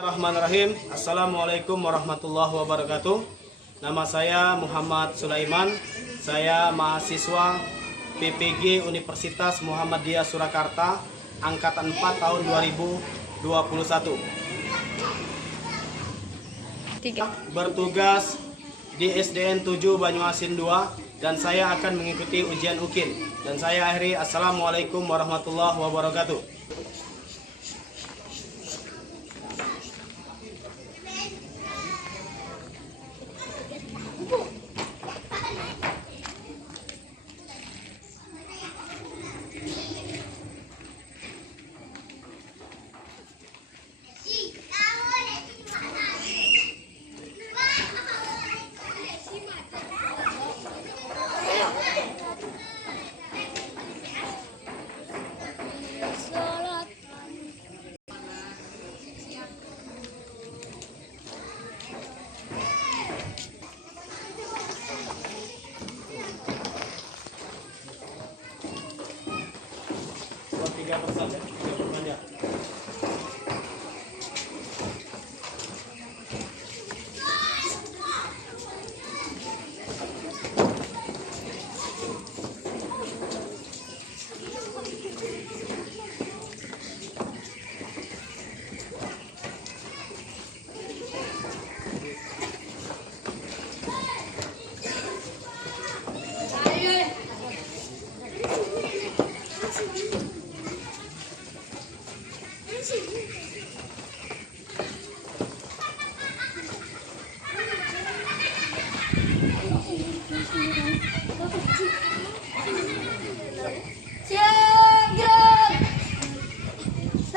Bismillahirrahmanirrahim. Assalamualaikum warahmatullahi wabarakatuh. Nama saya Muhammad Sulaiman. Saya mahasiswa PPG Universitas Muhammadiyah Surakarta Angkatan 4 tahun 2021. Bertugas di SDN 7 Banyuasin 2 dan saya akan mengikuti ujian UKIN. Dan saya akhiri. Assalamualaikum warahmatullahi wabarakatuh.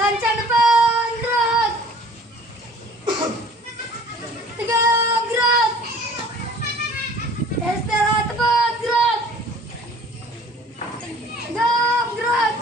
Lancar depan, gerak. 3 gerak. Estela tepat, gerak. 6 gerak.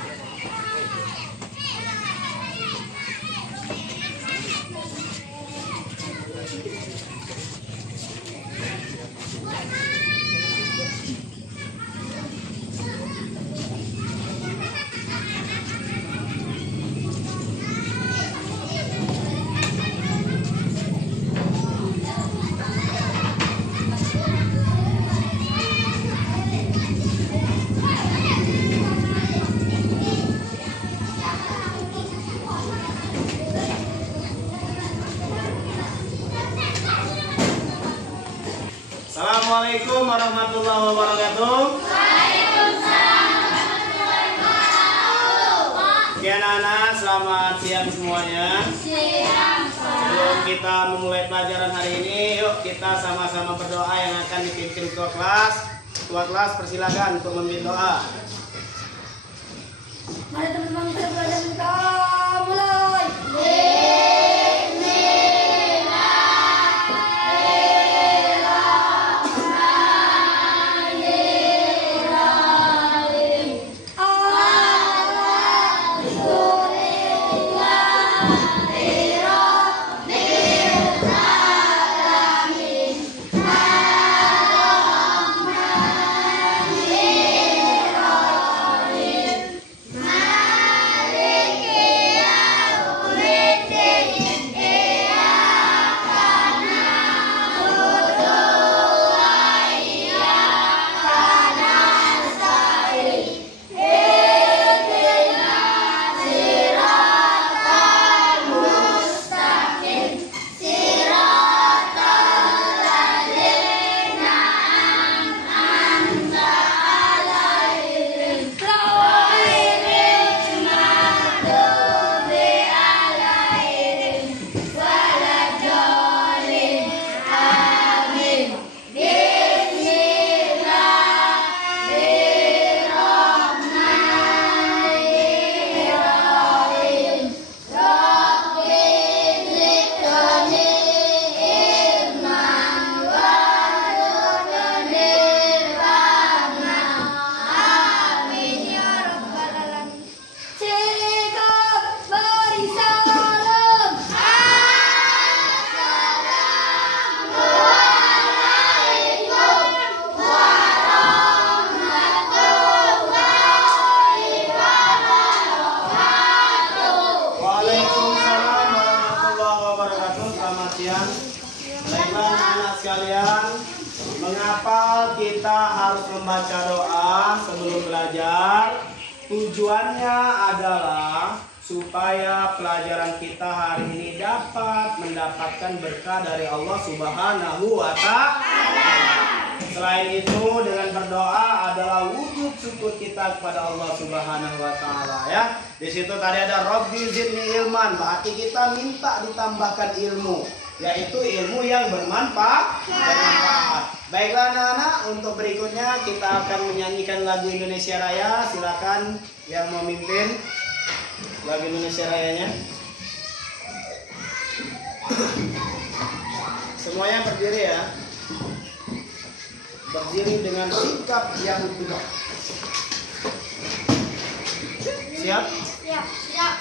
Assalamualaikum warahmatullahi wabarakatuh. Oke anak-anak, selamat siang semuanya. Sebelum kita memulai pelajaran hari ini, yuk kita sama-sama berdoa yang akan dipimpin ketua kelas. Ketua kelas persilakan untuk memimpin doa. Mari teman-teman kita belajar kita mulai. selamat siang. Baiklah anak-anak sekalian, mengapa kita harus membaca doa sebelum belajar? Tujuannya adalah supaya pelajaran kita hari ini dapat mendapatkan berkah dari Allah Subhanahu wa Ta'ala. Selain itu, dengan berdoa adalah wujud syukur kita kepada Allah Subhanahu wa Ta'ala, ya. Di situ tadi ada Rabbi zidni ilman, berarti kita minta ditambahkan ilmu, yaitu ilmu yang bermanfaat. Baiklah anak-anak, untuk berikutnya kita akan menyanyikan lagu Indonesia Raya. Silakan yang memimpin lagu Indonesia Rayanya. Semuanya berdiri ya. Berdiri dengan sikap yang tegak. Siap? Siap. Siap.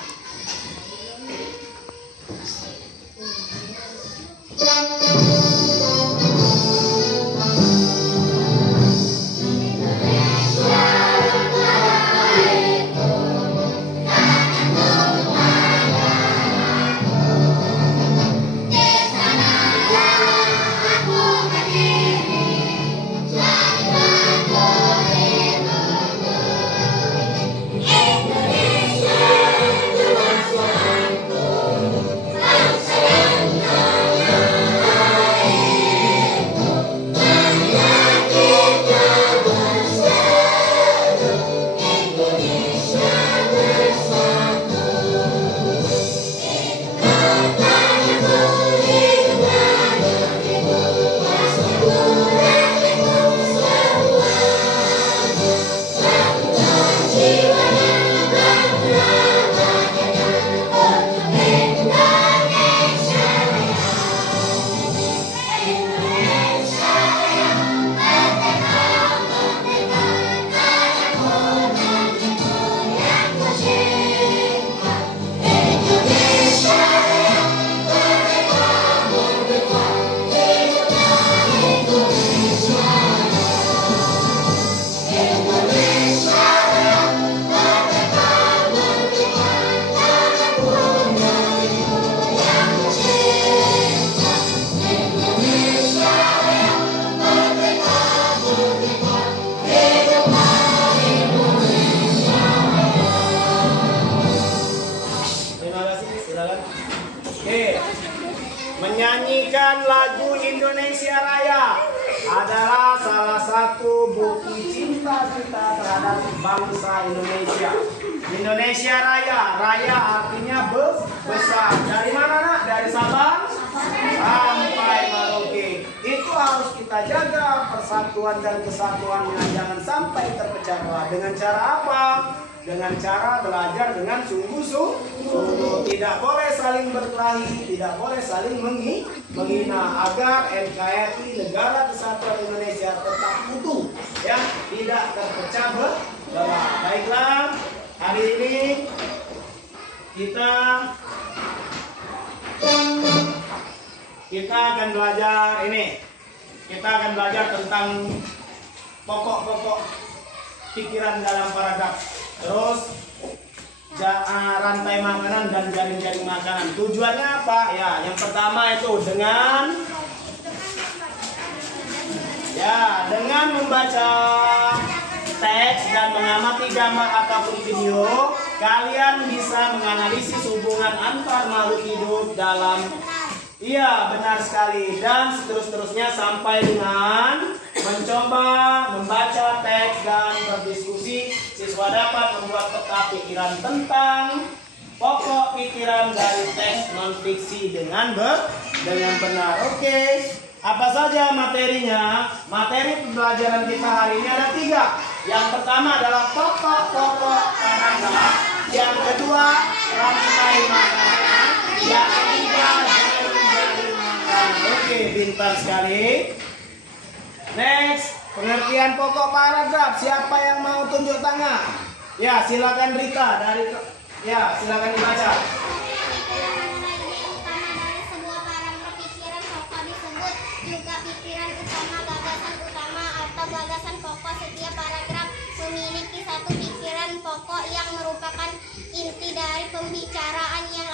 Menyanyikan lagu Indonesia Raya adalah salah satu bukti cinta kita terhadap bangsa Indonesia. Indonesia Raya, raya artinya besar. Dari mana nak? Dari Sabang sampai Merauke. Itu harus kita jaga persatuan dan kesatuannya, jangan sampai terpecah belah. Dengan cara apa? Dengan cara belajar dengan sungguh-sungguh. Tidak boleh saling berkelahi, tidak boleh saling menghina, agar NKRI Negara Kesatuan Indonesia tetap utuh, ya, tidak terpecah belah. Baiklah, hari ini kita akan belajar ini. Kita akan belajar tentang pokok-pokok pikiran dalam paragraf. Terus rantai makanan dan jaring-jaring makanan. Tujuannya apa? Ya, yang pertama itu dengan membaca teks dan mengamati gambar ataupun video, kalian bisa menganalisis hubungan antar makhluk hidup dalam. Iya, benar sekali. Dan seterusnya sampai dengan mencoba membaca teks dan berdiskusi, siswa dapat membuat peta pikiran tentang pokok pikiran dari teks non-fiksi dengan benar. Oke, apa saja materinya? Materi pembelajaran kita hari ini ada 3. Yang pertama adalah pokok-pokok paragraf. Yang kedua, rantai makanan. Yang ketiga, jaring-jaring makanan. Oke, pintar sekali. Next, pengertian pokok paragraf. Siapa yang mau tunjuk tangan? Ya, silakan Rita silakan dibaca. Sebuah paragraf pikiran pokok disebut juga pikiran utama, gagasan utama atau gagasan pokok. Setiap paragraf memiliki satu pikiran pokok yang merupakan inti dari pembicaraan yang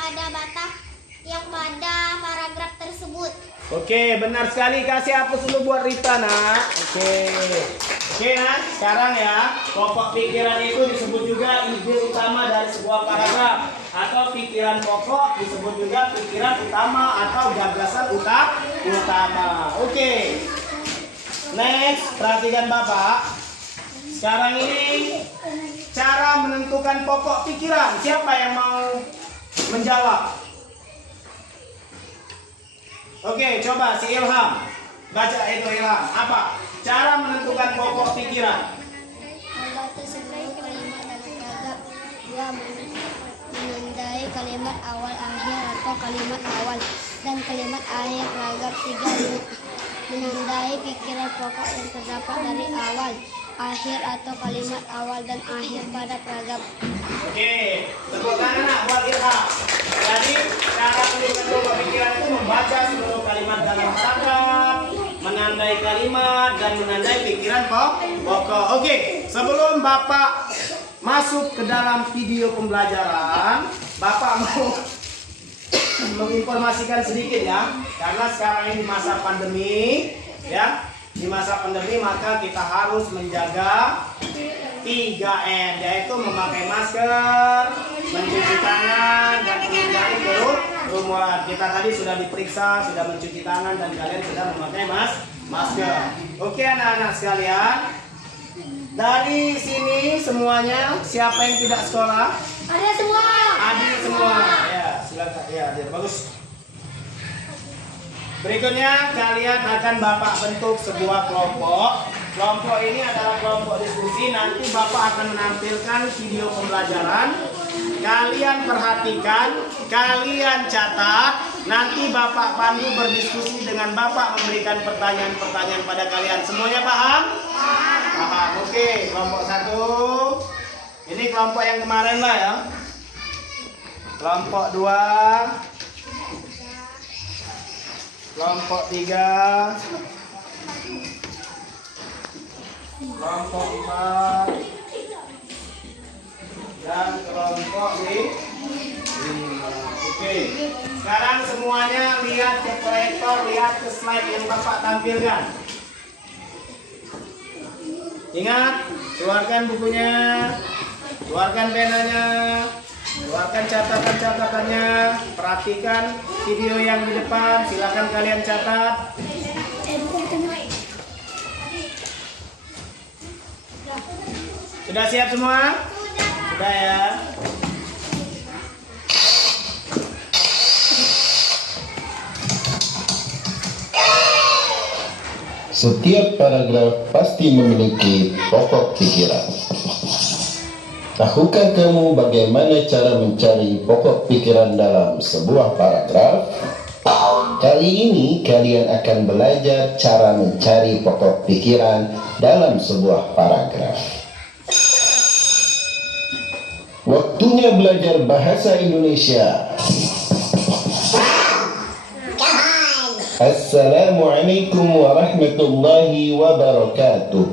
pada paragraf tersebut. Oke, benar sekali. Kasih hapus dulu buat Rita, nak. Oke, nak. Sekarang ya, pokok pikiran itu disebut juga ide utama dari sebuah paragraf. Atau pikiran pokok disebut juga pikiran utama atau gagasan utama. Oke. Next, perhatikan Bapak. Sekarang ini cara menentukan pokok pikiran. Siapa yang mau menjawab? Oke, coba si Ilham. Baca itu Ilham. Apa? Cara menentukan pokok pikiran. Membaca seluruh kalimat dalam paragraf. 2. Menandai kalimat awal akhir atau kalimat awal dan kalimat akhir paragraf. 3. Menandai pikiran pokok yang terdapat dari awal, akhir atau kalimat awal dan akhir pada paragraf. Oke, tepuk tangan nak buat Ilham. Jadi cara menentukan pokok pikiran itu membaca seluruh kalimat dalam paragraf, menandai kalimat dan menandai pikiran pokok. Oke, sebelum Bapak masuk ke dalam video pembelajaran, Bapak mau menginformasikan sedikit ya, karena sekarang ini masa pandemi ya. Di masa pandemi maka kita harus menjaga 3M, yaitu memakai masker, mencuci tangan, dan menghindari kerumunan. Kita tadi sudah diperiksa, sudah mencuci tangan, dan kalian sudah memakai masker. Oke anak-anak sekalian, dari sini semuanya siapa yang tidak sekolah? Ada semua. Adik semua. Ya, silakan. Ya, adik. Bagus. Berikutnya kalian akan Bapak bentuk sebuah kelompok. Kelompok ini adalah kelompok diskusi. Nanti Bapak akan menampilkan video pembelajaran. Kalian perhatikan, kalian catat. Nanti Bapak pandu berdiskusi dengan Bapak memberikan pertanyaan-pertanyaan pada kalian. Semuanya paham? Paham. Oke, kelompok 1. Ini kelompok yang kemarin lah ya. Kelompok 2. Kelompok 3. Kelompok 4. Dan kelompok 5. Oke. Sekarang semuanya lihat ke proyektor, lihat ke slide yang Bapak tampilkan. Ingat, keluarkan bukunya, keluarkan penanya, keluarkan catatan-catatannya, perhatikan video yang di depan, silakan kalian catat. Sudah siap semua? Sudah ya? Setiap paragraf pasti memiliki pokok pikiran. Tahukah kamu bagaimana cara mencari pokok pikiran dalam sebuah paragraf? Kali ini kalian akan belajar cara mencari pokok pikiran dalam sebuah paragraf. Waktunya belajar bahasa Indonesia. Assalamualaikum warahmatullahi wabarakatuh.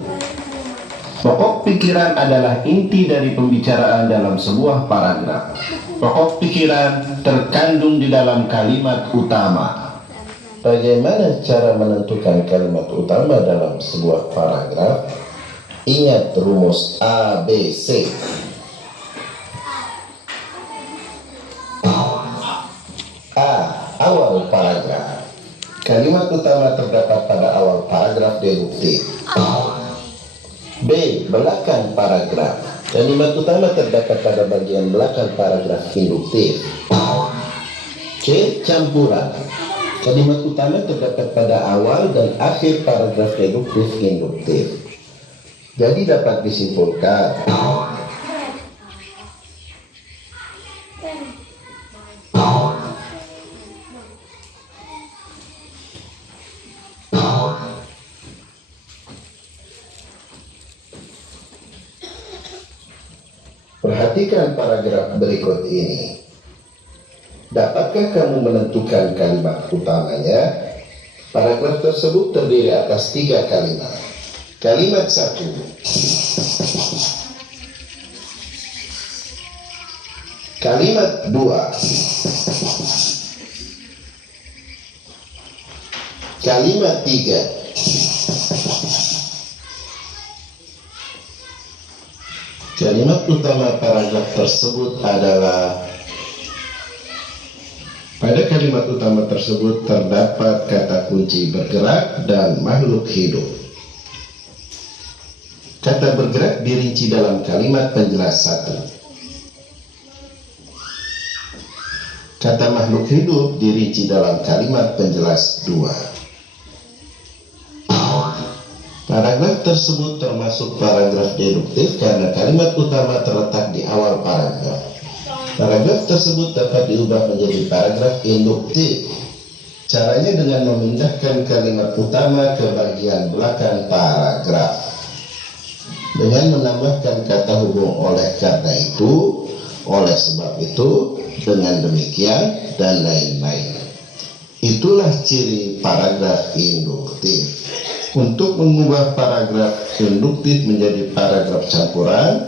Pokok pikiran adalah inti dari pembicaraan dalam sebuah paragraf. Pokok pikiran terkandung di dalam kalimat utama. Bagaimana cara menentukan kalimat utama dalam sebuah paragraf? Ingat rumus ABC. A. Awal paragraf. Kalimat utama terdapat pada awal paragraf deduktif. B. Belakang paragraf. Kalimat utama terdapat pada bagian belakang paragraf induktif. C. Campuran. Kalimat utama terdapat pada awal dan akhir paragraf deduktif induktif. Jadi dapat disimpulkan perhatikan paragraf berikut ini. Dapatkah kamu menentukan kalimat utamanya? Paragraf tersebut terdiri atas 3 kalimat. Kalimat 1. Kalimat 2. Kalimat 3. Kalimat utama paragraf tersebut adalah: pada kalimat utama tersebut terdapat kata kunci bergerak dan makhluk hidup. Kata bergerak dirinci dalam kalimat penjelas 1. Kata makhluk hidup dirinci dalam kalimat penjelas 2. Paragraf tersebut termasuk paragraf deduktif karena kalimat utama terletak di awal paragraf. Paragraf tersebut dapat diubah menjadi paragraf induktif. Caranya dengan memindahkan kalimat utama ke bagian belakang paragraf dengan menambahkan kata hubung oleh karena itu, oleh sebab itu, dengan demikian, dan lain-lain. Itulah ciri paragraf induktif. Untuk mengubah paragraf induktif menjadi paragraf campuran,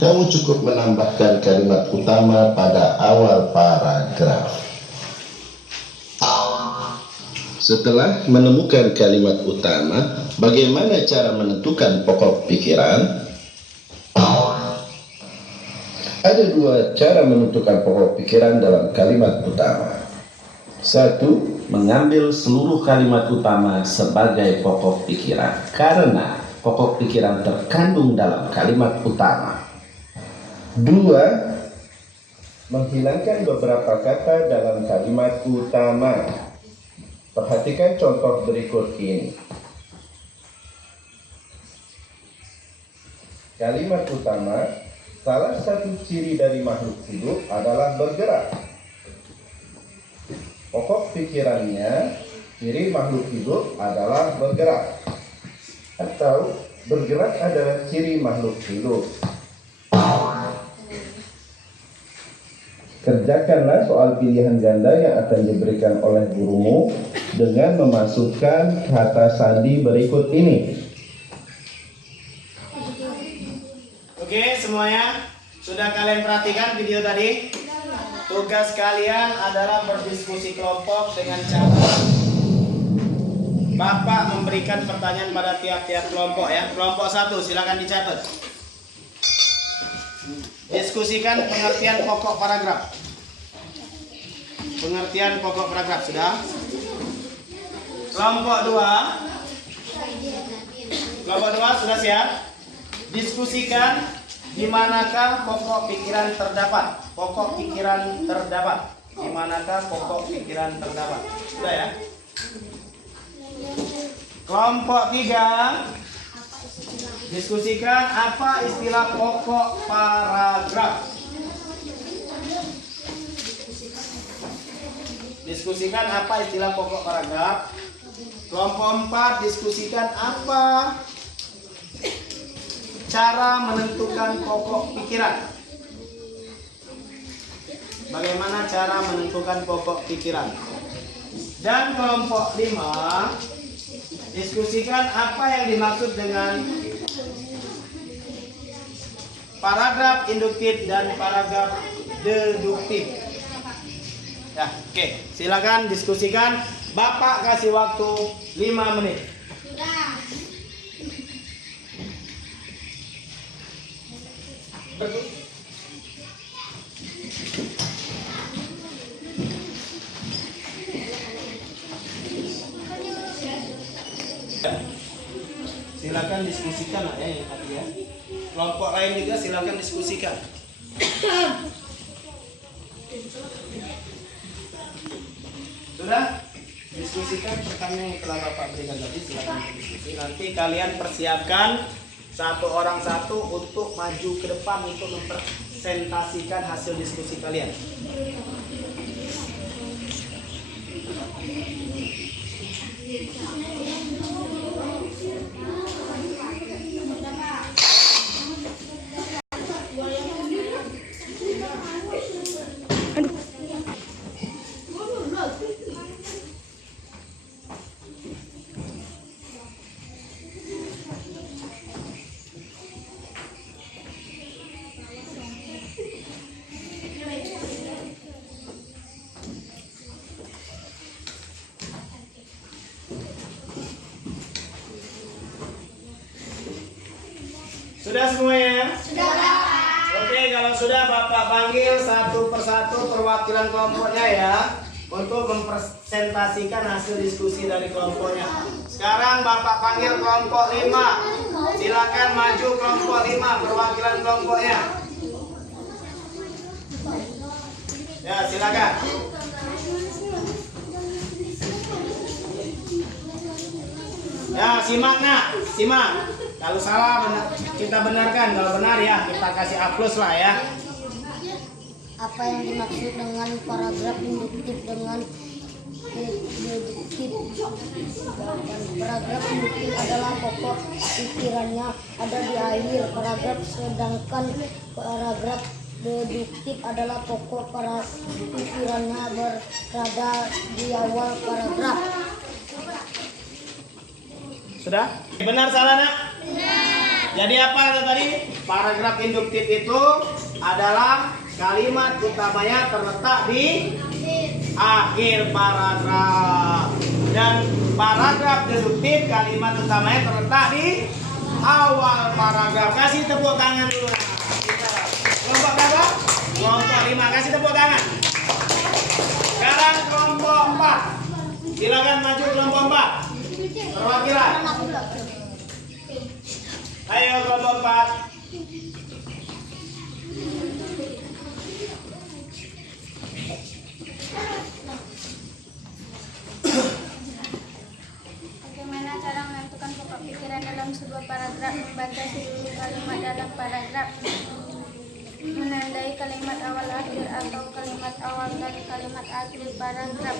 kamu cukup menambahkan kalimat utama pada awal paragraf. Setelah menemukan kalimat utama, bagaimana cara menentukan pokok pikiran? Ada 2 cara menentukan pokok pikiran dalam kalimat utama. 1. Mengambil seluruh kalimat utama sebagai pokok pikiran, karena pokok pikiran terkandung dalam kalimat utama. 2. Menghilangkan beberapa kata dalam kalimat utama. Perhatikan contoh berikut ini. Kalimat utama, salah satu ciri dari makhluk hidup adalah bergerak. Pokok pikirannya, ciri makhluk hidup adalah bergerak. Atau bergerak adalah ciri makhluk hidup. Kerjakanlah soal pilihan ganda yang akan diberikan oleh gurumu dengan memasukkan kata sandi berikut ini. Oke semuanya, sudah kalian perhatikan video tadi? Tugas kalian adalah berdiskusi kelompok dengan cara Bapak memberikan pertanyaan pada tiap-tiap kelompok ya. Kelompok 1 silakan dicatat. Diskusikan pengertian pokok paragraf. Pengertian pokok paragraf sudah. Kelompok 2. Kelompok 2 sudah siap? Diskusikan di manakah pokok pikiran terdapat. Pokok pikiran terdapat. Di manakah pokok pikiran terdapat. Sudah ya? Kelompok 3. Diskusikan apa istilah pokok paragraf. Diskusikan apa istilah pokok paragraf. Kelompok 4. Diskusikan apa cara menentukan pokok pikiran. Bagaimana cara menentukan pokok pikiran. Dan kelompok 5. Diskusikan apa yang dimaksud dengan paragraf induktif dan paragraf deduktif. Ya, oke. Silakan diskusikan. Bapak kasih waktu 5 menit. Sudah. Silakan diskusikan ya yang tadi ya. Kelompok lain juga silakan diskusikan. Sudah? Diskusikan pertanyaan yang telah Bapak berikan tadi, silakan diskusi. Nanti kalian persiapkan satu orang satu untuk maju ke depan untuk mempresentasikan hasil diskusi kalian. Sudah semuanya? Sudah, Pak. Oke, kalau sudah Bapak panggil satu persatu perwakilan kelompoknya ya, untuk mempresentasikan hasil diskusi dari kelompoknya. Sekarang Bapak panggil kelompok 5. Silakan maju kelompok 5 perwakilan kelompoknya. Ya, silakan. Ya, simak nak, simak. Kalau salah kita benarkan, kalau benar ya kita kasih A+ lah ya. Apa yang dimaksud dengan paragraf induktif dengan deduktif? Paragraf induktif adalah pokok pikirannya ada di akhir paragraf, sedangkan paragraf deduktif adalah pokok para pikirannya berada di awal paragraf. Sudah? Benar salah nak? Jadi apa kata tadi? Paragraf induktif itu adalah kalimat utamanya terletak di akhir paragraf, dan paragraf deduktif kalimat utamanya terletak di awal paragraf. Kasih tepuk tangan dulu. Kelompok berapa? Kelompok 5. Kasih tepuk tangan. Sekarang kelompok 4. Silakan maju kelompok 4. Perwakilan. Ayo kelompok 4. Bagaimana cara menentukan pokok pikiran dalam sebuah paragraf? Membaca seluruh kalimat dalam paragraf. Menandai kalimat awal akhir atau kalimat awal dan kalimat akhir paragraf.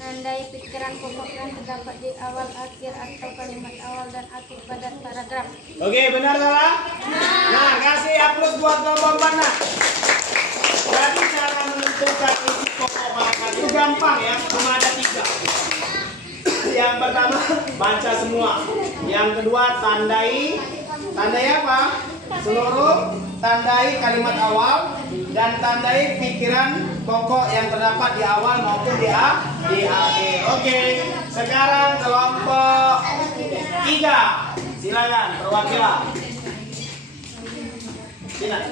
Menandai pikiran pokok yang terdapat di awal akhir atau kalimat awal dan akhir pada paragraf. Oke, benar salah? Nah, kasih A+ buat kelompok 4 nah. Jadi cara menentukan isi pokok paragraf itu gampang ya, cuma ada 3. Yang pertama, baca semua. Yang kedua, tandai apa? Seluruh, tandai kalimat awal, dan tandai pikiran pokok yang terdapat di awal maupun di akhir. Oke, sekarang kelompok 3. Silakan perwakilan. Sini.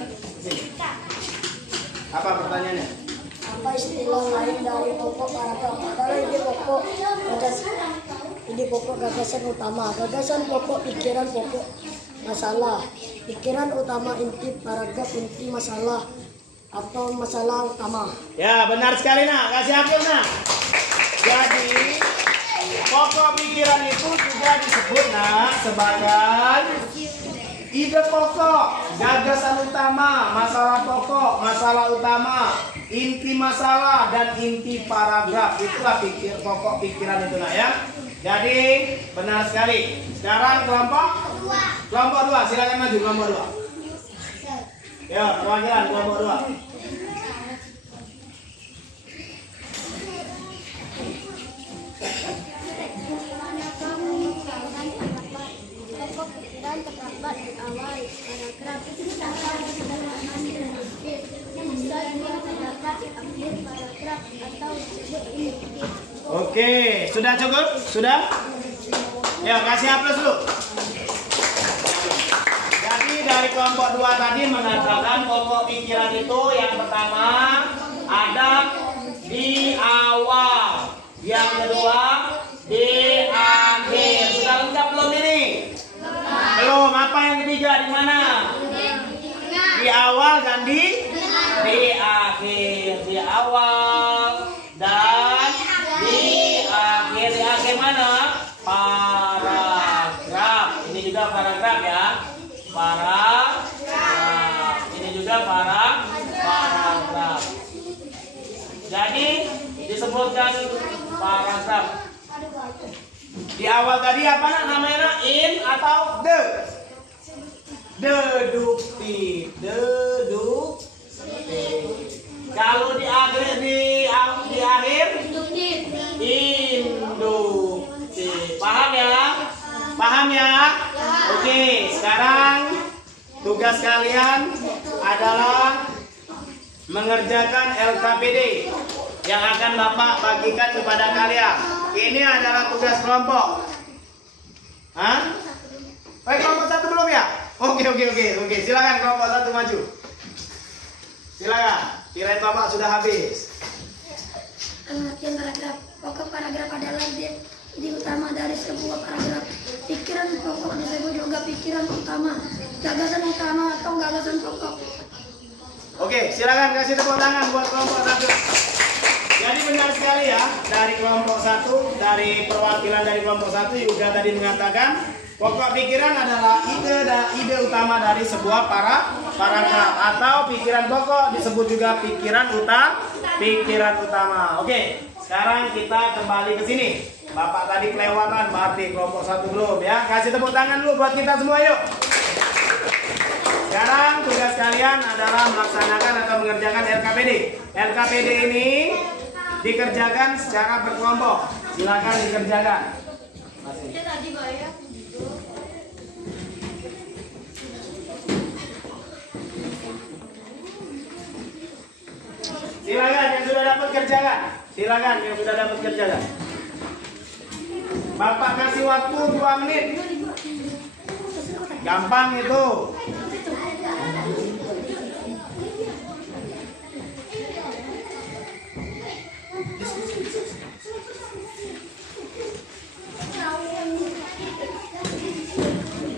Apa pertanyaannya? Apa istilah lain dari pokok paragraf? Adalah ide pokok gagasan utama, gagasan pokok, pikiran pokok, masalah, pikiran utama, inti paragraf, inti masalah atau masalah utama. Ya, benar sekali nak. Kasih A+ nak. Jadi pokok pikiran itu juga disebut nak sebagai ide pokok, gagasan utama, masalah pokok, masalah utama, inti masalah, dan inti paragraf. Itulah pokok pikiran itu nak ya. Jadi benar sekali. Sekarang kelompok 2. Silakan maju kelompok 2. Ya, perwakilan kelompok 2. Pokok pikiran terdapat di awal paragraf. Terdapat di akhir paragraf atau disebut induktif. Oke, sudah cukup? Sudah? Ya, kasih A+ dulu. Jadi dari kelompok 2 tadi mengatakan pokok pikiran itu yang pertama ada di awal, yang kedua di akhir. Sudah lengkap belum ini? Belum. Apa yang ketiga di mana? Di awal dan di akhir. Di awal dan di akhir. Di akhir mana? Paragraf. Ini juga paragraf ya. Paragraf. Ini juga paragraf. Jadi disebutkan paragraf. Di awal tadi apa nak namanya? In atau the? Deduktif. Kalau di akhir induktif. Paham ya? Paham ya? Oke, sekarang tugas kalian adalah mengerjakan LKPD yang akan Bapak bagikan kepada kalian. Ini adalah tugas kelompok. Hah? Kelompok 1 belum ya? Oke. Silakan kelompok 1 maju. Silakan. Kirain Bapak sudah habis. Pengertian paragraf. Pokok paragraf adalah ide utama dari sebuah paragraf. Pikiran pokok disebut juga pikiran utama, gagasan utama atau gagasan pokok. Oke, silakan kasih tepuk tangan buat kelompok 1. Jadi benar sekali ya, dari kelompok 1, dari perwakilan dari kelompok 1 juga tadi mengatakan pokok pikiran adalah ide utama dari sebuah paragraf atau pikiran pokok disebut juga pikiran utama. Oke, sekarang kita kembali ke sini. Bapak tadi kelewatan, berarti kelompok 1 belum ya. Kasih tepuk tangan dulu buat kita semua yuk. Sekarang tugas kalian adalah melaksanakan atau mengerjakan LKPD. LKPD ini dikerjakan secara berkelompok. Silakan dikerjakan. Silakan yang sudah dapat kerjakan. Bapak kasih waktu 2 menit. Gampang itu.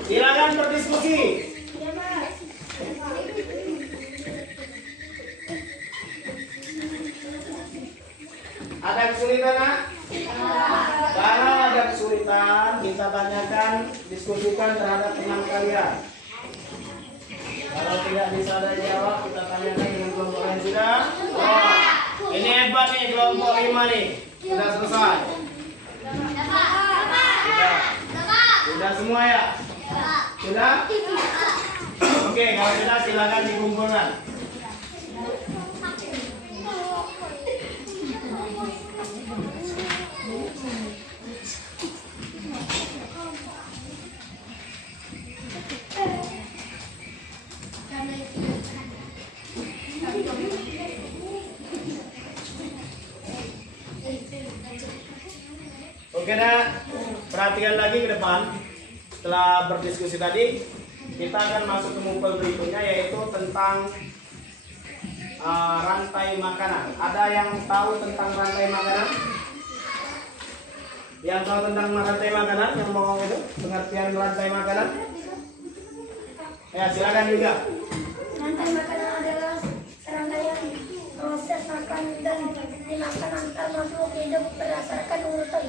Silakan berdiskusi. Ada kesulitan, Nak? Kalau ada kesulitan, kita tanyakan, diskusikan terhadap teman kalian. Kalau tidak bisa ada jawab, kita tanyakan dengan kelompok lain. Sudah? Oh, ini hebat nih kelompok 5 nih. Sudah selesai. Sudah semua ya? Sudah? Oke, kalau sudah silakan dikumpulkan. Oke, Nak. Perhatikan lagi ke depan. Setelah berdiskusi tadi, kita akan masuk ke ngumpul berikutnya, yaitu tentang rantai makanan. Ada yang tahu tentang rantai makanan? Yang tahu tentang rantai makanan? Yang mau ngomong itu? Pengertian rantai makanan? Ya, silakan juga. Rantai makanan adalah serangkaian proses makan dan dimakan antar makhluk hidup berdasarkan urutan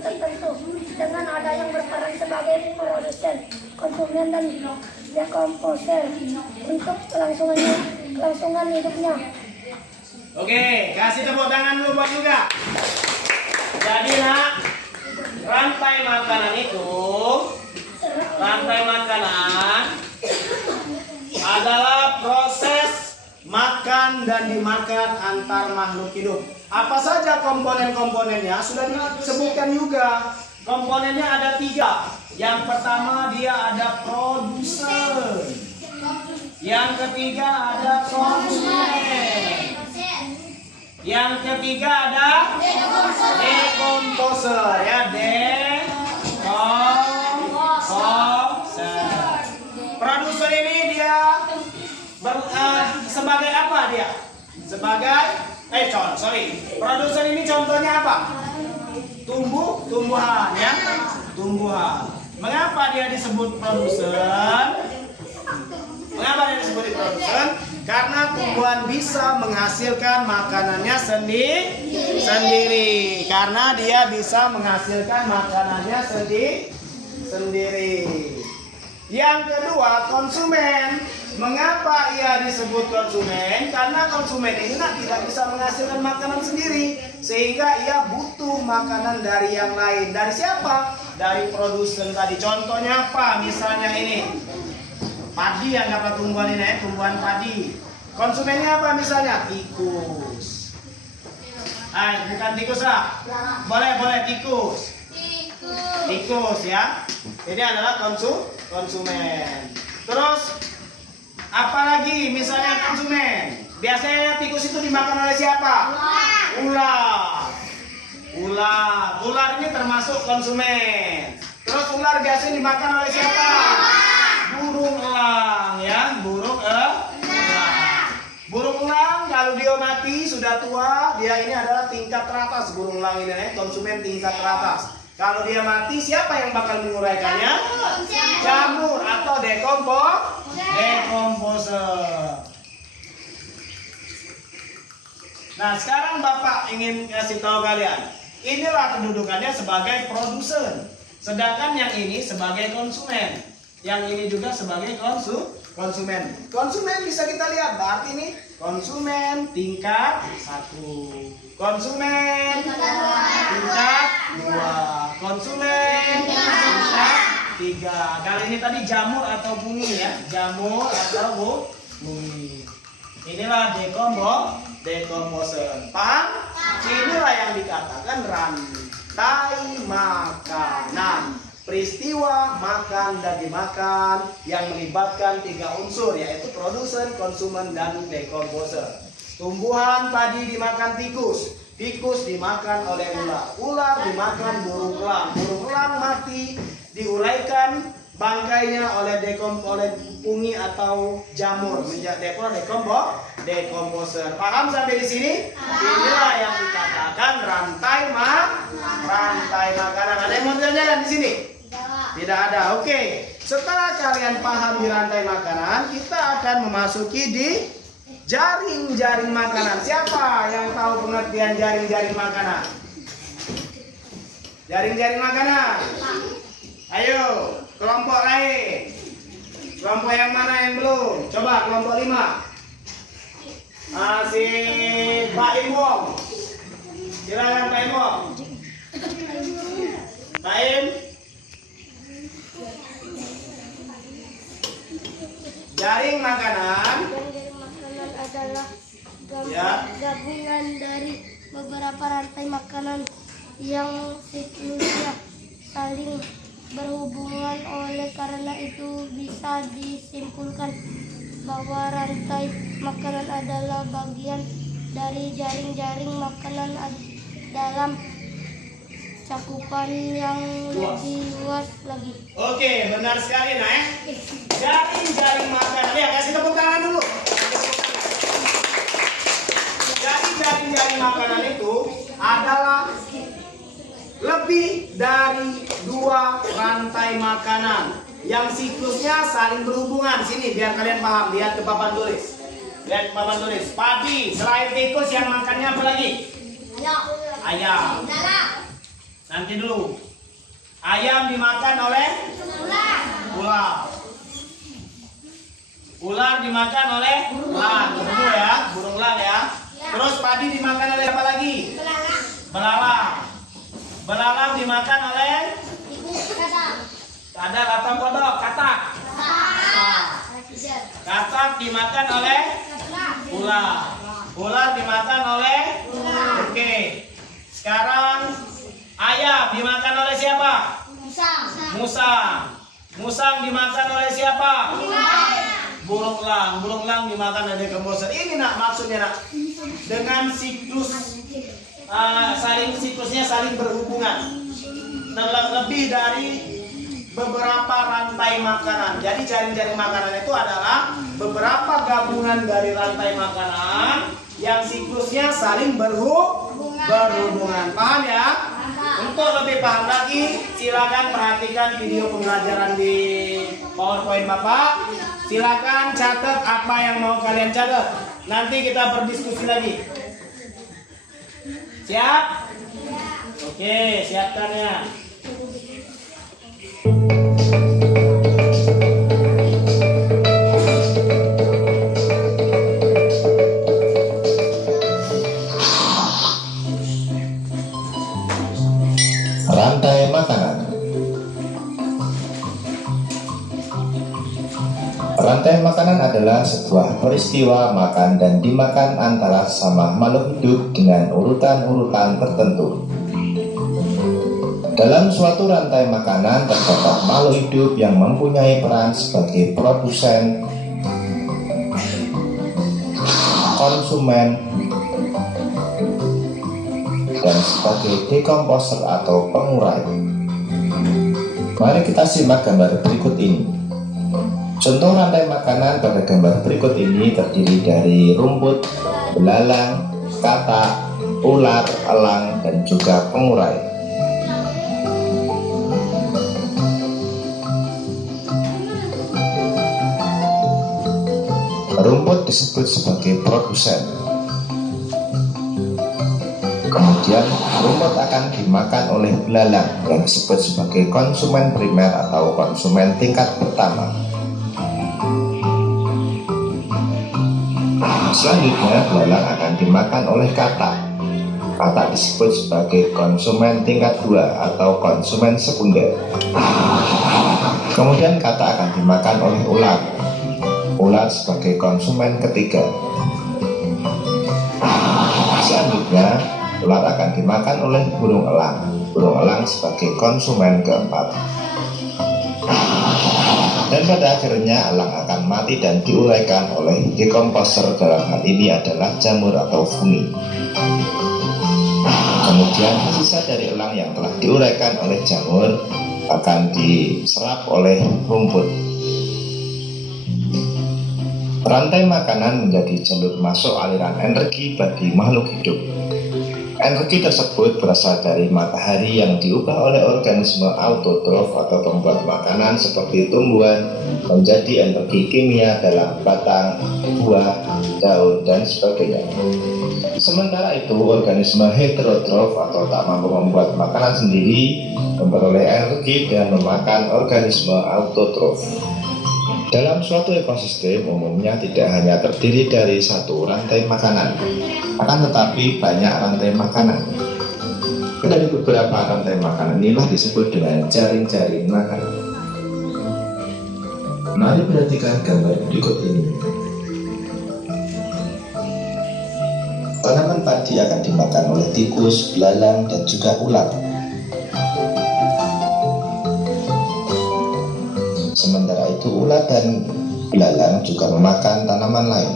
tertentu, dengan ada yang berperan sebagai produsen, konsumen, dan dekomposer untuk kelangsungan hidupnya. Oke, kasih tepuk tangan dulu buat juga. Jadi, Nak, rantai makanan adalah proses makan dan dimakan antar makhluk hidup. Apa saja komponen-komponennya sudah disebutkan juga. Komponennya ada 3. Yang pertama dia ada produsen. Yang ketiga ada konsumen. Yang ketiga ada dekomposer ya, dekomposer. Produsen ini dia sebagai apa dia? Produsen ini contohnya apa? Tumbuhan ya, tumbuhan. Mengapa dia disebut produsen? Karena tumbuhan bisa menghasilkan makanannya sendiri. Karena dia bisa menghasilkan makanannya sendiri. Yang kedua, konsumen. Mengapa ia disebut konsumen? Karena konsumen ini tidak bisa menghasilkan makanan sendiri, sehingga ia butuh makanan dari yang lain. Dari siapa? Dari produsen tadi. Contohnya apa? Misalnya ini padi, anggaplah tumbuhan ini, tumbuhan padi. Konsumennya apa misalnya? Tikus. Bukan tikus lah. Boleh tikus. Tikus ya. Ini adalah konsumen. Terus apalagi misalnya konsumen. Biasanya tikus itu dimakan oleh siapa? Ular. Ular ini termasuk konsumen. Terus ular biasanya dimakan oleh siapa? burung elang ya, burung elang. Burung elang kalau dia mati sudah tua, dia ini adalah tingkat teratas. Burung elang ini konsumen tingkat teratas. Kalau dia mati, siapa yang bakal menguraikannya? Jamur atau dekomposer. Nah, sekarang Bapak ingin kasih tahu kalian, inilah kedudukannya sebagai produsen, sedangkan yang ini sebagai konsumen, yang ini juga sebagai konsumen. Konsumen bisa kita lihat, berarti ini konsumen tingkat 1, konsumen tingkat 2, konsumen tingkat 3. Kali ini tadi jamur atau bumi ya, jamur atau bumi. Inilah dekomposer. Paham? Inilah yang dikatakan rantai makanan. Peristiwa makan dan dimakan yang melibatkan 3 unsur, yaitu produsen, konsumen, dan dekomposer. Tumbuhan padi dimakan tikus, tikus dimakan oleh ular, ular dimakan burung elang, burung elang mati diuraikan bangkainya oleh pungi atau jamur menjadi dekomposer. Paham sampai di sini? Inilah yang dikatakan rantai makanan. Ada yang mau ditanyakan di sini? Tidak ada. Oke. Setelah kalian paham di rantai makanan, kita akan memasuki di jaring-jaring makanan. Siapa yang tahu pengertian jaring-jaring makanan? Jaring-jaring makanan. Ayo, kelompok lain. Kelompok yang mana yang belum? Coba kelompok 5. Si Pak Imong. Silakan Pak Imong. Pak Im. Jaring makanan. Jaring makanan adalah gabungan dari beberapa rantai makanan yang siklusnya saling berhubungan. Oleh karena itu bisa disimpulkan bahwa rantai makanan adalah bagian dari jaring-jaring makanan dalam cakupan yang lebih luas lagi. Oke, benar sekali nah. Jaring-jaring makanan. Ya, kasih tepuk tangan dulu. Jadi jaring-jaring makanan itu adalah lebih dari 2 rantai makanan yang siklusnya saling berhubungan. Sini biar kalian paham, lihat ke papan tulis. Lihat ke papan tulis. Padi, selain tikus yang makannya apa lagi? Ayam. Nanti dulu. Ayam dimakan oleh ular. Ular dimakan oleh elang. Burung elang ya. Terus padi dimakan oleh apa lagi? Belalang. Belalang dimakan oleh kadal atau kodok? Katak. Katak dimakan oleh ular. Ular dimakan oleh Oke. Sekarang ayam dimakan oleh siapa? Musang. Musang dimakan oleh siapa? Burung elang. Burung elang dimakan oleh dekomposer. Ini nak maksudnya nak. Dengan siklusnya saling berhubungan. Lebih dari beberapa rantai makanan. Jadi jaring-jaring makanan itu adalah beberapa gabungan dari rantai makanan yang siklusnya saling berhubungan. Paham ya? Untuk lebih paham lagi, silakan perhatikan video pembelajaran di PowerPoint Bapak. Silakan catat apa yang mau kalian catat. Nanti kita berdiskusi lagi. Siap? Oke, siapkan ya. Rantai makanan. Rantai makanan adalah sebuah peristiwa makan dan dimakan antara sama makhluk hidup dengan urutan-urutan tertentu. Dalam suatu rantai makanan terdapat makhluk hidup yang mempunyai peran sebagai produsen, konsumen, dan sebagai dekomposer atau pengurai. Mari kita simak gambar berikut ini. Contoh rantai makanan pada gambar berikut ini terdiri dari rumput, belalang, katak, ular, elang, dan juga pengurai. Rumput disebut sebagai produsen. Kemudian rumput akan dimakan oleh belalang yang disebut sebagai konsumen primer atau konsumen tingkat pertama. Selanjutnya belalang akan dimakan oleh katak. Katak disebut sebagai konsumen tingkat 2 atau konsumen sekunder. Kemudian katak akan dimakan oleh ular. Ular sebagai konsumen ketiga. Selanjutnya ular akan dimakan oleh burung elang. Burung elang sebagai konsumen keempat. Dan pada akhirnya elang akan mati dan diuraikan oleh dekomposer, dalam hal ini adalah jamur atau fungi. Kemudian sisa dari elang yang telah diuraikan oleh jamur akan diserap oleh rumput. Rantai makanan menjadi jalur masuk aliran energi bagi makhluk hidup. Energi tersebut berasal dari matahari yang diubah oleh organisme autotrof atau pembuat makanan seperti tumbuhan menjadi energi kimia dalam batang, buah, daun, dan sebagainya. Sementara itu, organisme heterotrof atau tak mampu membuat makanan sendiri memperoleh energi dengan memakan organisme autotrof. Dalam suatu ekosistem umumnya tidak hanya terdiri dari satu rantai makanan, akan tetapi banyak rantai makanan. Dari beberapa rantai makanan inilah disebut dengan jaring-jaring makanan. Mari perhatikan gambar berikut ini. Tanaman padi akan dimakan oleh tikus, belalang, dan juga ular. Sementara itu ular dan belalang juga memakan tanaman lain.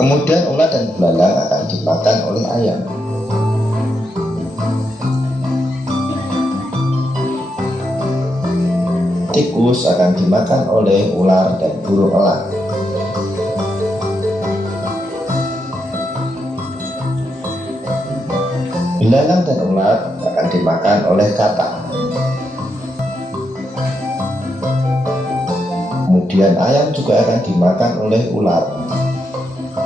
Kemudian ular dan belalang akan dimakan oleh ayam. Tikus akan dimakan oleh ular dan burung elang. Belalang dan ular akan dimakan oleh katak. Kemudian ayam juga akan dimakan oleh ular.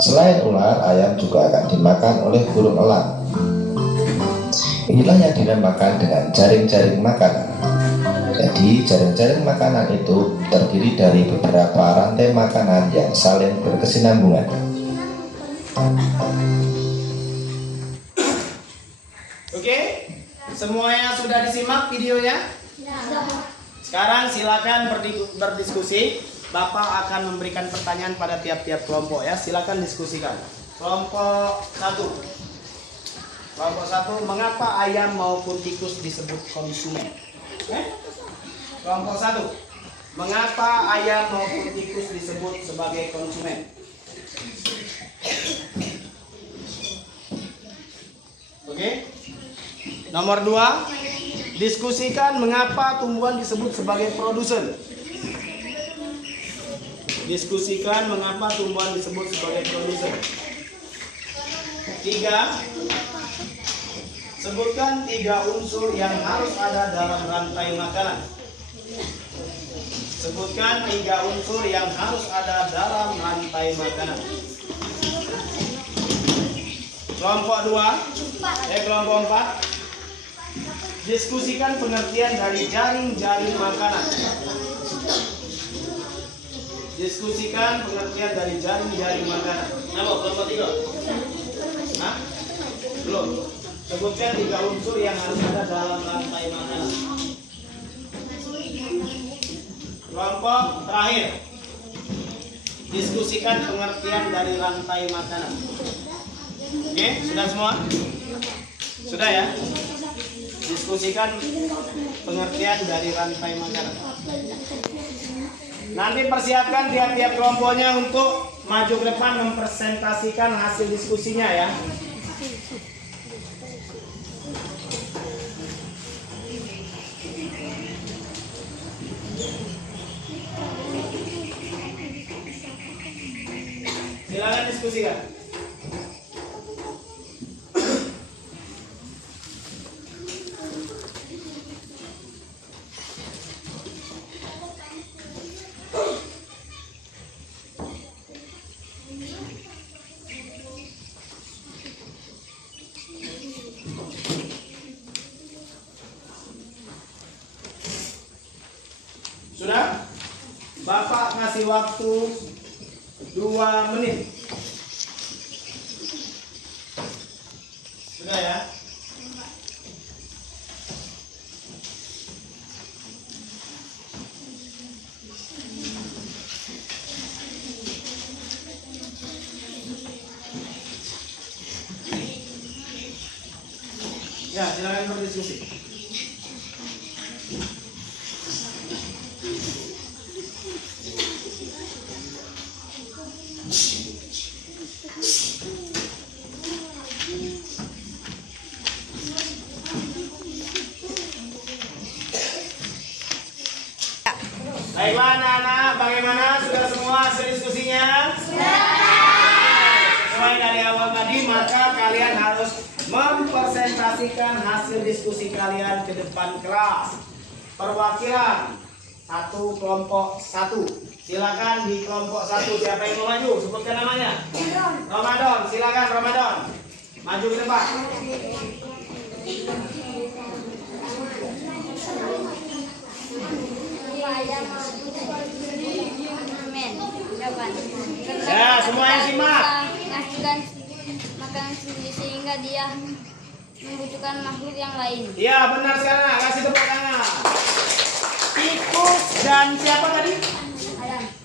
Selain ular, ayam juga akan dimakan oleh burung elang. Inilah yang dinamakan dengan jaring-jaring makanan. Jadi jaring-jaring makanan itu terdiri dari beberapa rantai makanan yang saling berkesinambungan. Oke, semuanya sudah disimak videonya? Sekarang silakan berdiskusi. Bapak akan memberikan pertanyaan pada tiap-tiap kelompok ya. Silakan diskusikan. Kelompok 1. Kelompok 1, mengapa ayam maupun tikus disebut konsumen? Kelompok 1, mengapa ayam maupun tikus disebut sebagai konsumen? Oke. Nomor 2, diskusikan mengapa tumbuhan disebut sebagai produsen. Diskusikan mengapa tumbuhan disebut sebagai produsen. 3, sebutkan 3 unsur yang harus ada dalam rantai makanan. Sebutkan 3 unsur yang harus ada dalam rantai makanan. Kelompok 2, kelompok 4, diskusikan pengertian dari jaring-jaring makanan. Diskusikan pengertian dari jaring-jaring makanan. Apa kelompok 3? Hah? Belum. Sebutkan 3 unsur yang harus ada dalam rantai makanan. Kelompok terakhir, diskusikan pengertian dari rantai makanan. Oke, sudah semua? Sudah ya? Diskusikan pengertian dari rantai makanan. Nanti persiapkan tiap-tiap kelompoknya untuk maju ke depan mempresentasikan hasil diskusinya ya. diskusikan. Sudah? Bapak ngasih waktu 2 menit. Sudah ya? Ya, silakan berdiskusi. Baiklah anak-anak, bagaimana? Sudah semua hasil diskusinya? Sesuai dari awal tadi, maka kalian harus mempresentasikan hasil diskusi kalian ke depan kelas. Perwakilan satu kelompok 1. Silakan di kelompok 1. Siapa yang mau maju? Sebutkan namanya. Ramadan, silakan Ramadan. Maju ke depan. Ya, semuanya simak. Mengasihkan makanan sendiri sehingga dia membutuhkan makhluk yang lain. Ya, benar sekali. Kasih tepuk tangan. Tikus dan siapa tadi?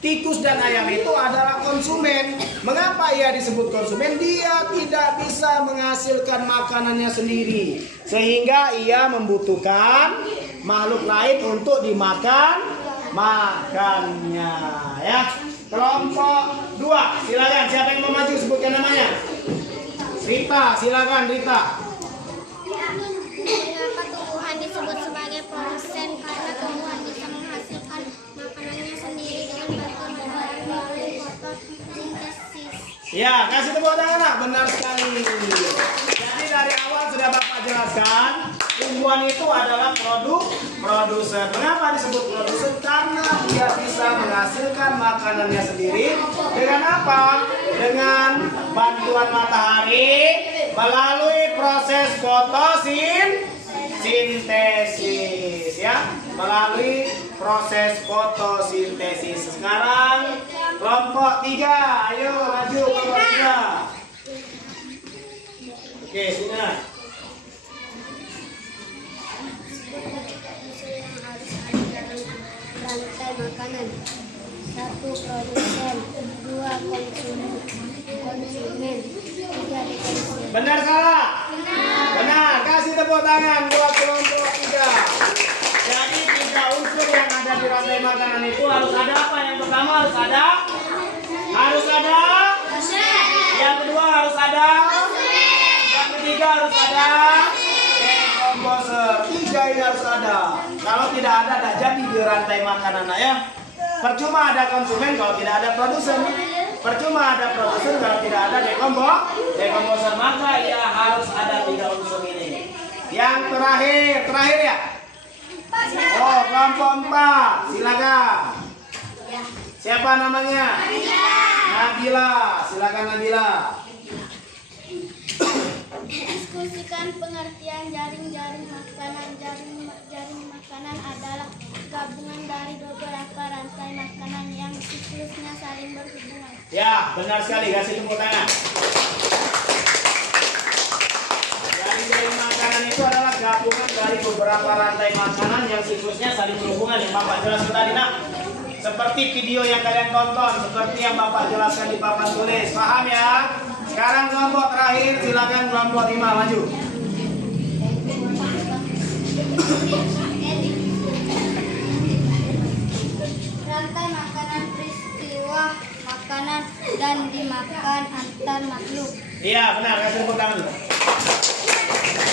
Tikus dan ayam itu adalah konsumen. Mengapa ia disebut konsumen? Dia tidak bisa menghasilkan makanannya sendiri, sehingga ia membutuhkan makhluk lain untuk dimakan makannya. Ya, kelompok 2, silakan. Siapa yang mau maju? Sebutkan namanya. Rita, silakan Rita. Mengapa tumbuhan disebut sebagai produsen? Karena tumbuhan bisa menghasilkan makanannya sendiri dengan bantuan bahan melalui fotosintesis. Ya, kasih tepuk tangan, nak. Benar sekali. Jadi dari awal sudah Bapak jelaskan, tumbuhan itu adalah produsen. Mengapa disebut produsen? Karena dia bisa menghasilkan makanannya sendiri. Dengan apa? Dengan bantuan matahari melalui proses fotosintesis, ya, melalui proses fotosintesis. Sekarang kelompok 3, ayo maju kelompok 3. Oke, sini. Rantai makanan. 1. Produsen. 2. Konsumen. 3. distribusi. Benar salah? Benar. Kasih tepuk tangan buat kelompok 3. Jadi 3 unsur yang ada di rantai makanan itu harus ada apa? Yang pertama harus ada. Yang kedua harus ada. Yang ketiga harus ada. Komposer. 3 ini harus ada. Kalau tidak ada, tak jadi di rantai makanan, ya. Percuma ada konsumen kalau tidak ada produsen. Percuma ada produsen kalau tidak ada dekomposer. Maka ya harus ada 3 unsur ini. Yang terakhir ya. Oh, kelompok 4, silakan. Siapa namanya? Nabila, silakan Nabila. Diskusikan pengertian jaring makanan. Jaring makanan adalah gabungan dari beberapa rantai makanan yang siklusnya saling berhubungan. Ya, benar sekali. Kasih tepuk tangan. Jaring makanan itu adalah gabungan dari beberapa rantai makanan yang siklusnya saling berhubungan. Yang Bapak jelaskan tadi, nak. Seperti video yang kalian tonton, seperti yang Bapak jelaskan di papan tulis. Paham ya? Sekarang kelompok terakhir, silakan kelompok 5 maju. Rantai makanan peristiwa makanan dan dimakan antar makhluk. Iya, benar. Kasih tepuk tangan dulu.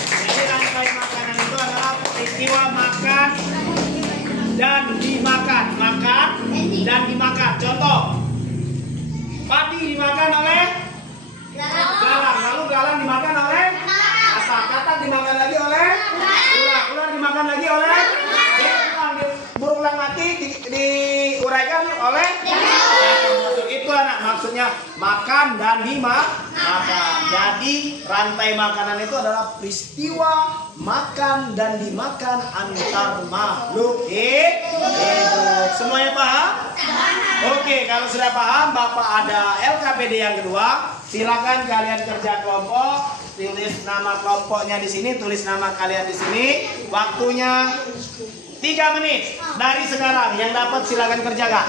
Jadi rantai makanan itu adalah peristiwa makan dan dimakan. Makan dan dimakan. Contoh, padi dimakan oleh makan dan dimakan. Jadi rantai makanan itu adalah peristiwa makan dan dimakan antar makhluk hidup. Semuanya paham? Oke, kalau sudah paham, Bapak ada LKPD yang kedua. Silakan kalian kerja kelompok, tulis nama kelompoknya di sini, tulis nama kalian di sini. Waktunya 3 menit dari sekarang. Yang dapat silakan kerjakan.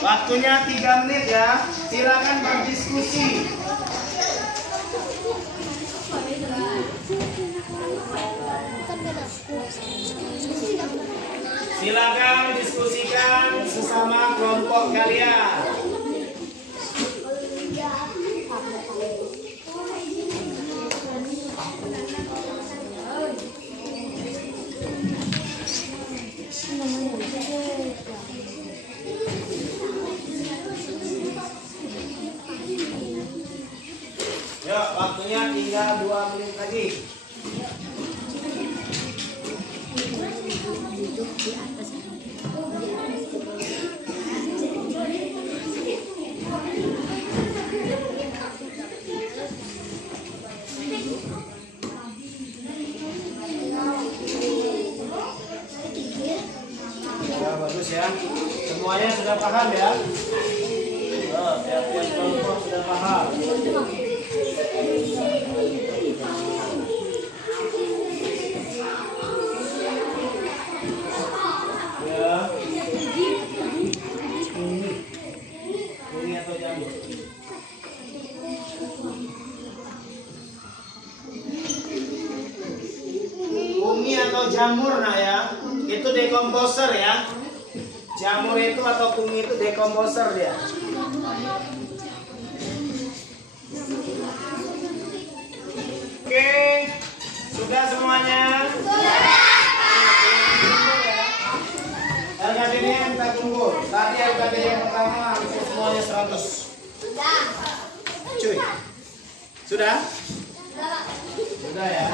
Waktunya 3 menit ya. Silakan berdiskusi. Silakan diskusikan sesama kelompok kalian. Yuk, waktunya tinggal 2 menit lagi. Ya, bagus ya. Semuanya sudah paham ya? Oh, tiap-tiap kelompok sudah paham. Ya. Ini atau jamur? Umi atau jamur nak ya? Itu dekomposer ya. Jamur itu atau kumi itu dekomposer dia. Oke, sudah semuanya? LKPD yang kita tunggu. Tadi LKPD yang pertama hampir semuanya 100. Cuy, sudah? Sudah ya?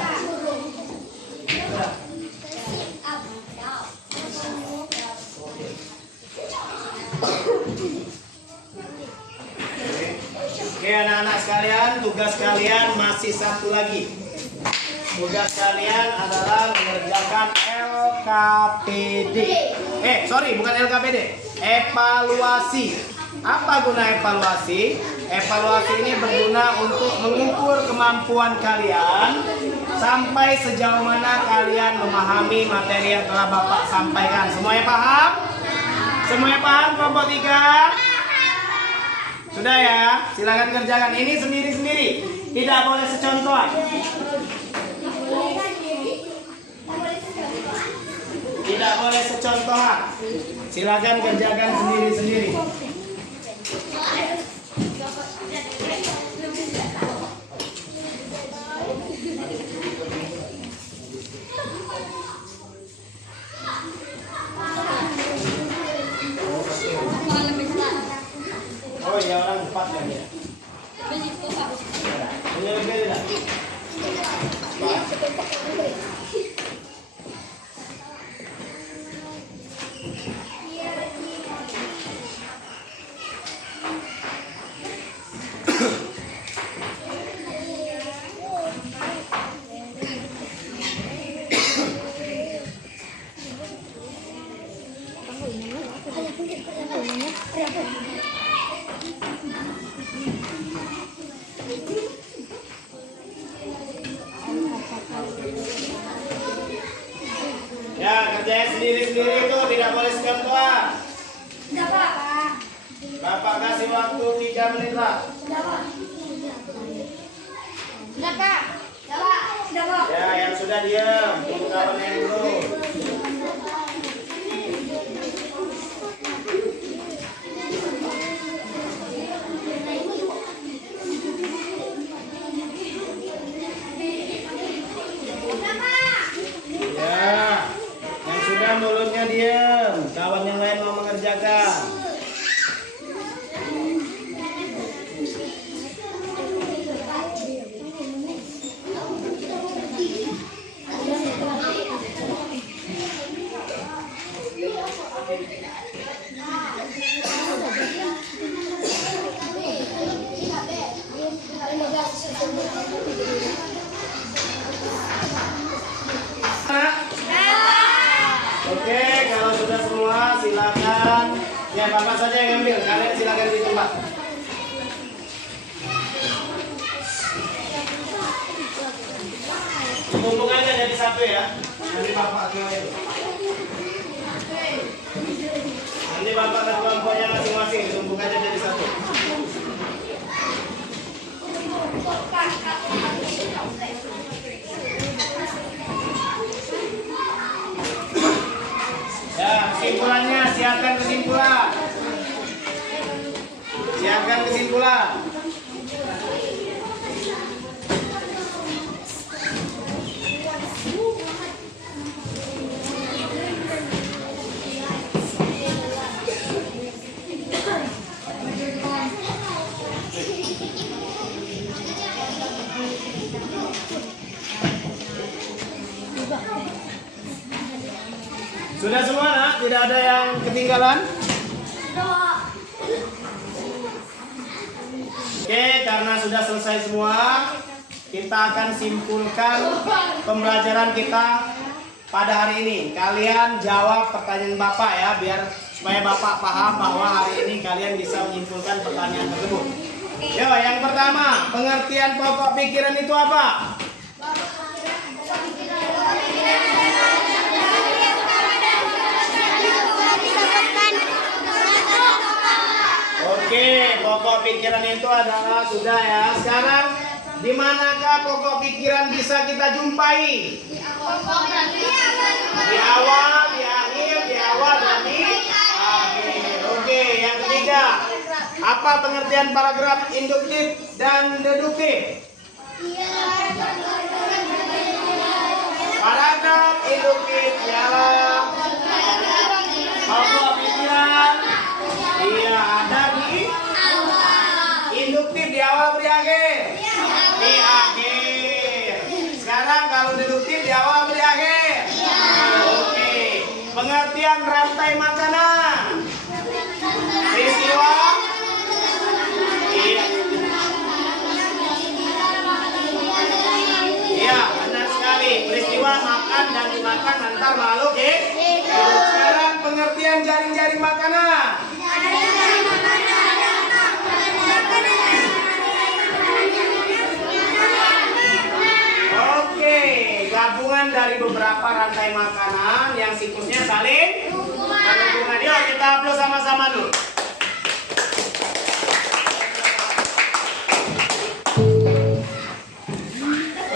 Sudah. Oke anak-anak sekalian, tugas kalian masih satu lagi. Tugas kalian adalah mengerjakan LKPD. Bukan LKPD, evaluasi. Apa guna evaluasi? Evaluasi ini berguna untuk mengukur kemampuan kalian sampai sejauh mana kalian memahami materi yang telah Bapak sampaikan. Semuanya paham? Semuanya paham kelompok 3? Sudah ya? Silakan kerjakan. Ini sendiri-sendiri. Tidak boleh secontohan. Tidak boleh secontohan. Silakan kerjakan sendiri-sendiri. Oh ya, orang 4 kan ya? Punya lebih tidak? Ya, kerjanya sendiri-sendiri itu tidak boleh secontohan. Bapak kasih waktu 3 menit lah. Ya, yang sudah diam, tunggu kawannya dulu. Ya, yang sudah mulutnya diam, kawan yang lain mau mengerjakan. ketinggalan. Ya Bapak saja yang ambil. Kalian silakan di tempat. Tumpuk aja jadi satu ya. Nanti Bapak ke itu. Nanti Bapak ke kelompoknya masing-masing. Tumpuk aja jadi satu. Ya, kesimpulannya, siapkan kesimpulan. Siapkan kesimpulan. Sudah semua nak? Tidak ada yang ketinggalan? Oke, karena sudah selesai semua, kita akan simpulkan pembelajaran kita pada hari ini. Kalian jawab pertanyaan Bapak ya, biar supaya Bapak paham bahwa hari ini kalian bisa menyimpulkan pertanyaan tersebut. Yo, yang pertama, pengertian pokok pikiran itu apa? Oke, pokok pikiran itu adalah sudah ya. Sekarang di manakah pokok pikiran bisa kita jumpai? Di awal, di akhir, di awal dan di akhir. Oke, yang ketiga, apa pengertian paragraf induktif dan deduktif? Paragraf induktif ialah pokok pikiran. Iya, ada di induktif di awal atau di akhir? Di akhir. Sekarang kalau deduktif di awal atau di akhir? Oke. Pengertian rantai makanan. Peristiwa. Iya. Iya, benar sekali. Peristiwa makan dan dimakan antar makhluk hidup. Sekarang pengertian jaring-jaring makanan. Oke, gabungan dari beberapa rantai makanan yang siklusnya saling berhubungan. Yuk kita aplaus sama-sama dulu.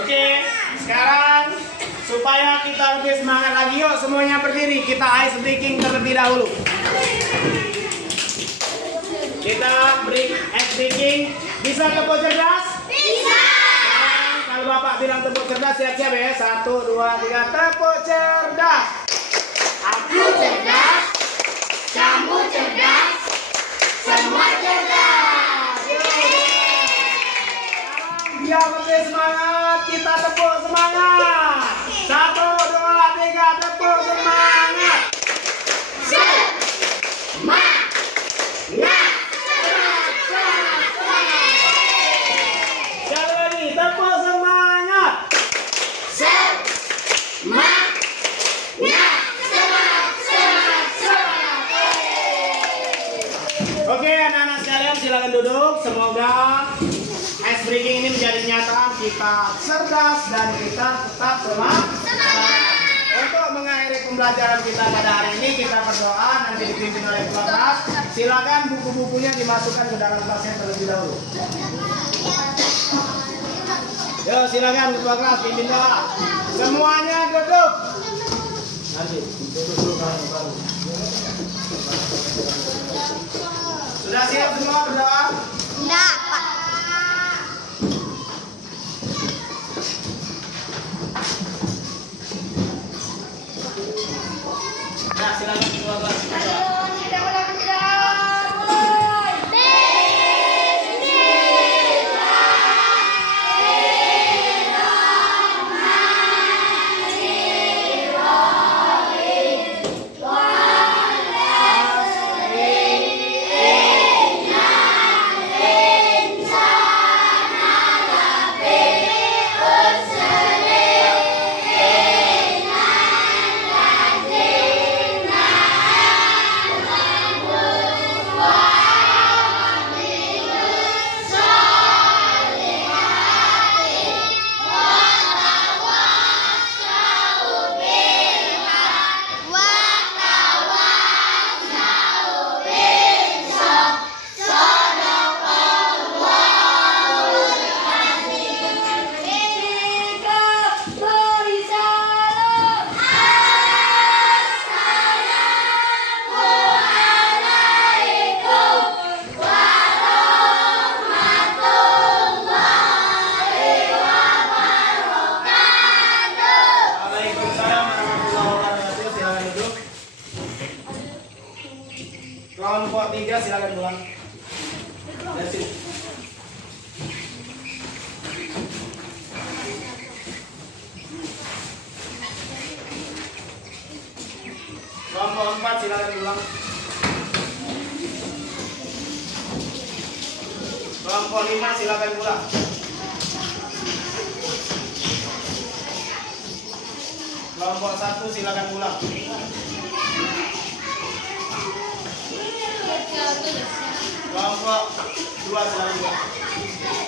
Oke, sekarang supaya kita lebih semangat lagi, yuk semuanya berdiri. Kita ice breaking terlebih dahulu. Kita break ice breaking. Bisa tepuk cerdas? Bisa. Kalau Bapak bilang tepuk cerdas, siap-siap ya. 1, 2, 3, tepuk cerdas. Aku cerdas, kamu cerdas, semua cerdas. Biar lebih semangat, kita tepuk semangat. 1, 2, 3, tepuk semangat. Semangat. Sekali lagi, tepuk semangat. Semangat. Oke, anak-anak sekalian silakan duduk. Semoga ice breaking ini menjadi kenyataan. Kita cerdas dan kita tetap semangat. Untuk mengakhiri pembelajaran kita pada hari ini, kita berdoa nanti dipimpin oleh ketua kelas. Silakan buku-bukunya dimasukkan ke dalam kelasnya terlebih dahulu. Yo, silakan ketua kelas pimpin doa. Semuanya duduk. Nanti duduk dulu baru. Sudah siap semua berdoa? Enggak, Pak. Nah, silakan ketua kelas berdoa. Kelompok 3 silakan pulang. That's it. Kelompok 4 silakan pulang. Kelompok 5 silakan pulang. Kelompok 1 silakan pulang. Kelompok 2 silakan pulang.